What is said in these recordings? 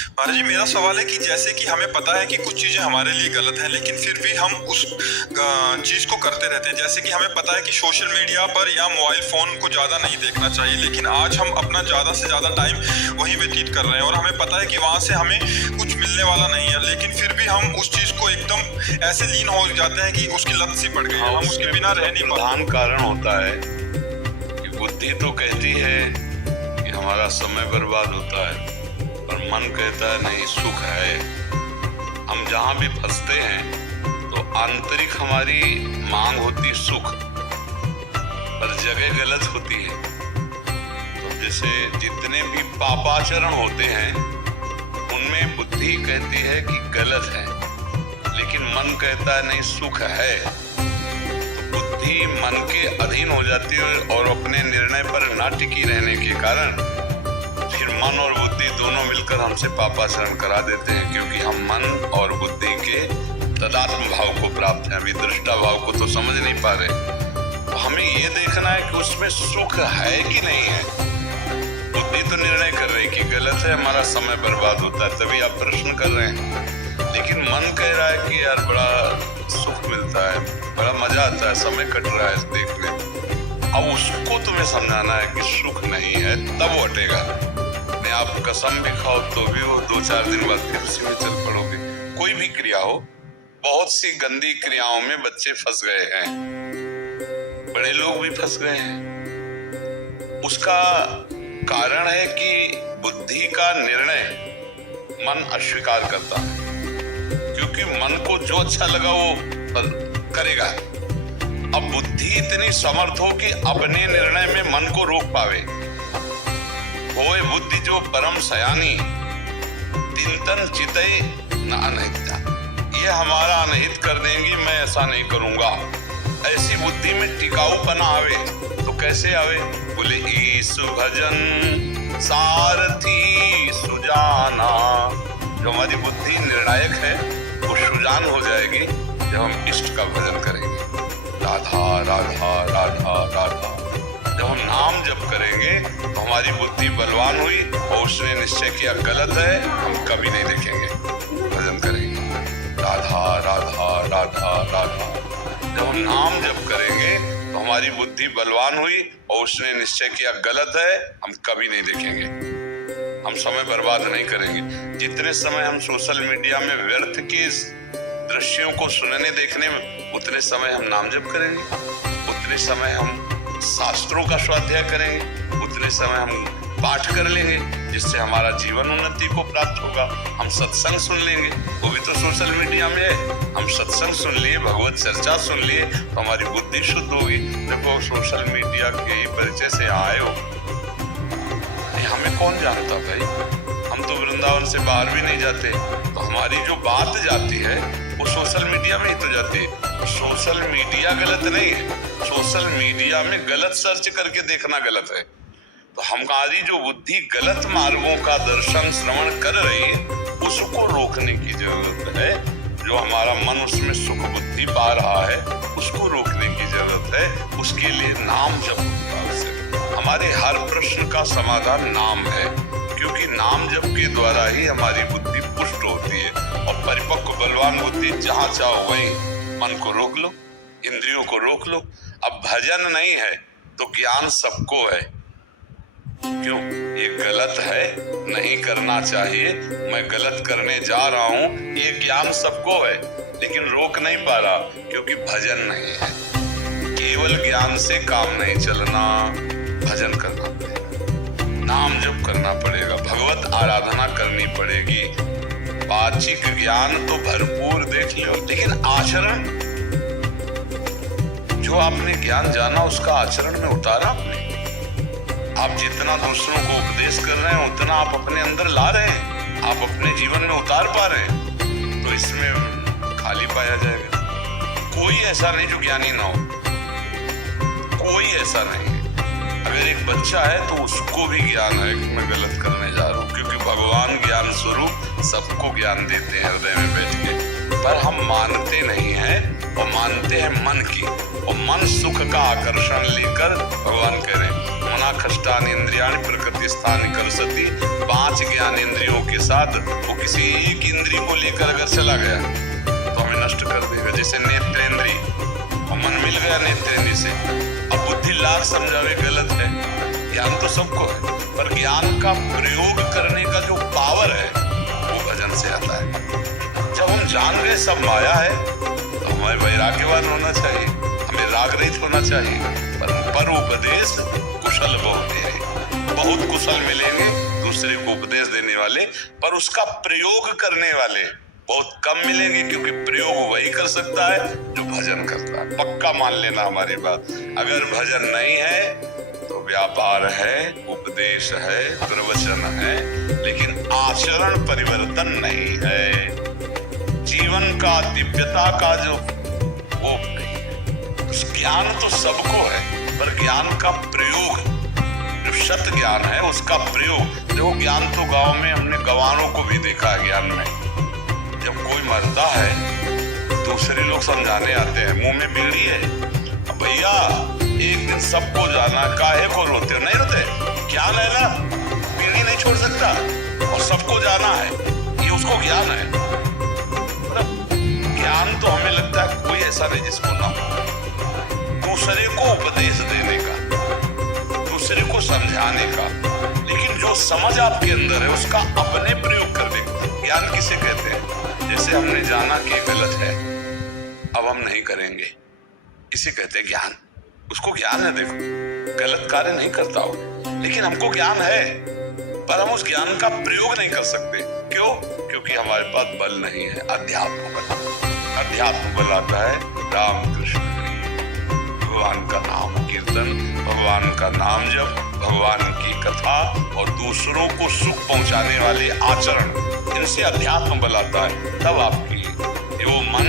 महाराज जी, मेरा सवाल है कि जैसे कि हमें पता है कि कुछ चीजें हमारे लिए गलत है, लेकिन फिर भी हम उस चीज को करते रहते हैं। जैसे कि हमें पता है कि सोशल मीडिया पर या मोबाइल फोन को ज्यादा नहीं देखना चाहिए, लेकिन आज हम अपना ज्यादा से ज्यादा टाइम वहीं व्यतीत कर रहे हैं और हमें पता है कि वहां से हमें कुछ मिलने वाला नहीं है, लेकिन फिर भी हम उस चीज को एकदम ऐसे लीन हो जाते हैं कि उसकी लत सी पड़ गई है, हम उसके बिना रह नहीं पाते। प्रधान कारण होता है कि बुद्धि तो कहती है कि हमारा समय बर्बाद होता है, पर मन कहता है नहीं, सुख है। हम जहाँ भी फंसते हैं तो आंतरिक हमारी मांग होती सुख, पर जगह गलत होती है। तो जैसे जितने भी पापाचरण होते हैं उनमें बुद्धि कहती है कि गलत है, लेकिन मन कहता है नहीं, सुख है। तो बुद्धि मन के अधीन हो जाती है और अपने निर्णय पर ना टिकी रहने के कारण फिर मन और बुद्धि दोनों मिलकर हमसे पापाचरण करा देते हैं, क्योंकि हम मन और बुद्धि के तदात्म भाव को प्राप्त हैं, अभी दृष्टा भाव को तो समझ नहीं पा रहे। तो हमें ये देखना है कि उसमें सुख है कि नहीं है। बुद्धि तो निर्णय कर रही है कि गलत है, हमारा समय बर्बाद होता है, तभी आप प्रश्न कर रहे हैं। लेकिन मन कह रहा है कि यार बड़ा सुख मिलता है, बड़ा मजा आता है, समय कट रहा है देखने। अब उसको तुम्हें समझाना है कि सुख नहीं है, तब वो हटेगा। नहीं आप कसम भी खाओ तो भी वो 2-4 दिन बाद फिर उसी में चल पड़ोगे। कोई भी क्रिया हो, बहुत सी गंदी क्रियाओं में बच्चे फंस गए हैं, बड़े लोग भी फंस गए हैं। उसका कारण है कि बुद्धि का निर्णय मन अस्वीकार करता है, क्योंकि मन को जो अच्छा लगा वो करेगा। अब बुद्धि इतनी समर्थ हो कि अपने निर्णय में मन को रोक पावे। होए बुद्धि जो परम सयानी, चिंतन चितई न अनहिता। ये हमारा अनहित कर देंगी, मैं ऐसा नहीं करूंगा। ऐसी बुद्धि में टिकाऊपना आवे तो कैसे आवे? बोले ईसु भजन सारथी सुजाना। जो हमारी बुद्धि निर्णायक है वो सुजान हो जाएगी जब हम इष्ट का भजन करेंगे। राधा राधा राधा राधा। जब हम नाम जप करेंगे तो हमारी बुद्धि बलवान हुई और उसने निश्चय किया गलत है, हम कभी नहीं देखेंगे, भजन करेंगे। राधा राधा राधा राधा। जब हम नाम जप करेंगे तो हमारी बुद्धि बलवान हुई और उसने निश्चय किया गलत है, हम कभी नहीं देखेंगे, हम समय बर्बाद नहीं करेंगे। जितने समय हम सोशल मीडिया में व्यर्थ के दृश्यों को सुनने देखने में, उतने समय हम नाम जप करेंगे, उतने समय हम शास्त्रों का स्वाध्याय करेंगे, उतने समय हम पाठ कर लेंगे, जिससे हमारा जीवन उन्नति को प्राप्त होगा। हम सत्संग सुन लेंगे, वो भी तो सोशल मीडिया में है। हम सत्संग सुन लिए, भगवत चर्चा सुन लिए तो हमारी बुद्धि शुद्ध होगी। देखो सोशल मीडिया के परिचय से आए हो, हमें कौन जानता भाई, हम तो वृंदावन से बाहर भी नहीं जाते। तो हमारी जो बात जाती है वो सोशल मीडिया में ही तो जाती है। सोशल मीडिया गलत नहीं है, सोशल मीडिया में गलत सर्च करके देखना गलत है। तो हमारी जो बुद्धि गलत मार्गों का दर्शन श्रवण कर रही है, उसको रोकने की जरूरत है। जो हमारा मन उसमें सुख बुद्धि पा रहा है, उसको रोकने की जरूरत है। उसके लिए नाम जप आवश्यक। हमारे हर प्रश्न का समाधान नाम है, क्योंकि नाम जप के द्वारा ही हमारी बुद्धि पुष्ट होती है। और परिपक्व बलवान बुद्धि जहाँ चाहो वहीं मन को रोक लो, इंद्रियों को रोक लो। अब भजन नहीं है तो ज्ञान सबको है। क्यों? ये गलत है, नहीं करना चाहिए, मैं गलत करने जा रहा हूँ, ये ज्ञान सबको है, लेकिन रोक नहीं पा रहा क्योंकि भजन नहीं है। केवल ज्ञान से काम नहीं चलना, भजन करना पड़ेगा, नाम जप करना पड़ेगा, भगवत आराधना करनी पड़ेगी। वाचिक ज्ञान तो भरपूर देख लो, लेकिन आचरण, जो आपने ज्ञान जाना उसका आचरण में उतारा आपने। आप जितना दूसरों को उपदेश कर रहे हैं उतना आप अपने अंदर ला रहे हैं, आप अपने जीवन में उतार पा रहे हैं, तो इसमें खाली पाया जाएगा। कोई ऐसा नहीं जो ज्ञानी ना हो, कोई ऐसा नहीं। अगर एक बच्चा है तो उसको भी ज्ञान है कि मैं गलत करने जा रहा हूँ, क्योंकि भगवान ज्ञान स्वरूप सबको ज्ञान देते हैं हृदय में बैठ के। पर हम मानते नहीं हैं और मानते हैं मन की, और मन सुख का आकर्षण लेकर, भगवान कह रहे हैं मन मनाखष्टानि इंद्रियाणि प्रकृतिस्थानि कर्षति। 5 ज्ञानेंद्रियों के साथ वो किसी एक इंद्रिय को लेकर अगर चला गया तो हमें नष्ट कर देगा। जैसे नेत्रेंद्रिय, और मन मिल गया नेत्रेंद्रिय से, अब बुद्धि लाख समझावे गलत है। ज्ञान तो सबको है, पर ज्ञान का प्रयोग करने का जो पावर है वो भजन से आता है। जब हम जान गए सब माया है तो हमें वैराग्यवान होना चाहिए, हमें राग रहित होना चाहिए। पर उपदेश कुशल बहुत कुशल मिलेंगे दूसरे को उपदेश देने वाले, पर उसका प्रयोग करने वाले बहुत कम मिलेंगे, क्योंकि प्रयोग वही कर सकता है जो भजन करता है। पक्का मान लेना हमारी बात। अगर भजन नहीं है तो व्यापार है, उपदेश है, प्रवचन है, लेकिन आचरण परिवर्तन नहीं है। जीवन का दिव्यता का जो वो ज्ञान तो सबको है, पर ज्ञान का प्रयोग, जो शत ज्ञान है उसका प्रयोग। देखो ज्ञान तो गांव में हमने गंवारों को भी देखा है। ज्ञान में जब कोई मरता है दूसरे लोग समझाने आते हैं, मुंह में बीड़ी है, भैया एक दिन सबको जाना, काहे को रोते हो? नहीं रोते, ज्ञान है ना, बीड़ी नहीं छोड़ सकता और सबको जाना है, ये उसको ज्ञान है। ज्ञान तो हमें लगता है कोई ऐसा नहीं जिसको ना हो। दूसरे को उपदेश देने का, दूसरे को समझाने का, लेकिन जो समझ आपके अंदर है उसका अपने प्रयोग करने का ज्ञान किसे कहते हैं? जैसे हमने जाना कि गलत है, अब हम नहीं करेंगे, इसे कहते हैं ज्ञान। उसको ज्ञान है, देखो गलत कार्य नहीं करता हो, लेकिन हमको ज्ञान है, पर हम उस ज्ञान का प्रयोग नहीं कर सकते। क्यों? क्योंकि हमारे पास बल नहीं है, अध्यात्म बल। अध्यात्म बल आता है राम कृष्ण, भगवान का नाम कीर्तन, भगवान का नाम जप, भगवान की कथा और दूसरों को सुख पहुंचाने वाले आचरण, इनसे अध्यात्म बल आता है। तब आपकी जो मन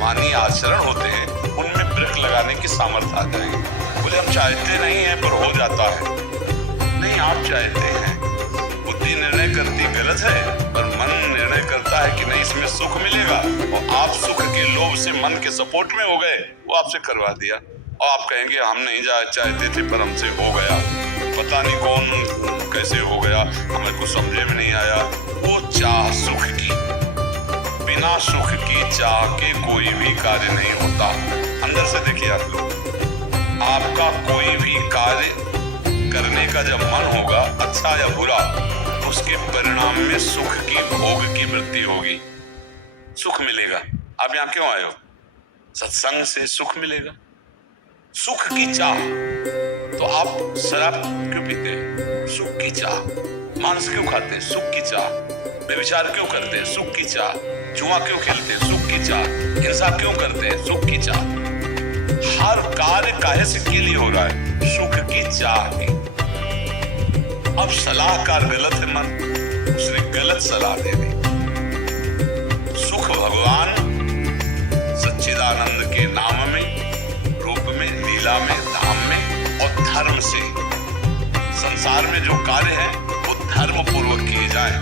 मानी आचरण होते हैं उनमें ब्रेक लगाने की सामर्थ्य आ जाएगी। बोले हम चाहते नहीं है पर हो जाता है। नहीं, आप चाहते हैं, बुद्धि निर्णय करती गलत है, पर मन निर्णय करता है कि नहीं इसमें सुख मिलेगा, और आप सुख के लोभ से मन के सपोर्ट में हो गए, वो आपसे करवा दिया। और आप कहेंगे हम नहीं चाहते थे पर हमसे हो गया, पता नहीं कौन कैसे हो गया, हमें कुछ समझे में नहीं आया। वो चाह सुख की, बिना सुख की चाह के कोई भी कार्य नहीं होता। अंदर से देखिए आप लोग, आपका कोई भी कार्य करने का जब मन होगा, अच्छा या बुरा, उसके परिणाम में सुख की, भोग की वृत्ति होगी, सुख मिलेगा। आप यहाँ क्यों आए हो? सत्संग से सुख मिलेगा, सुख की चाह। तो आप शराब क्यों पीते हैं? सुख की चाह। मांस क्यों खाते हैं? सुख की चाह। व्यभिचार क्यों करते हैं? सुख की चाह। जुआ क्यों खेलते हैं? सुख की चाह। हिंसा क्यों करते हैं? सुख की चाह। हर कार्य काहे से के लिए हो रहा है? सुख की चाह की। अब सलाहकार गलत है मन, उसने गलत सलाह दे दी। सुख भगवान सच्चिदानंद के नाम में, रूप में, लीला में, धाम में और धर्म से। संसार में जो कार्य है वो धर्म पूर्वक किए जाए।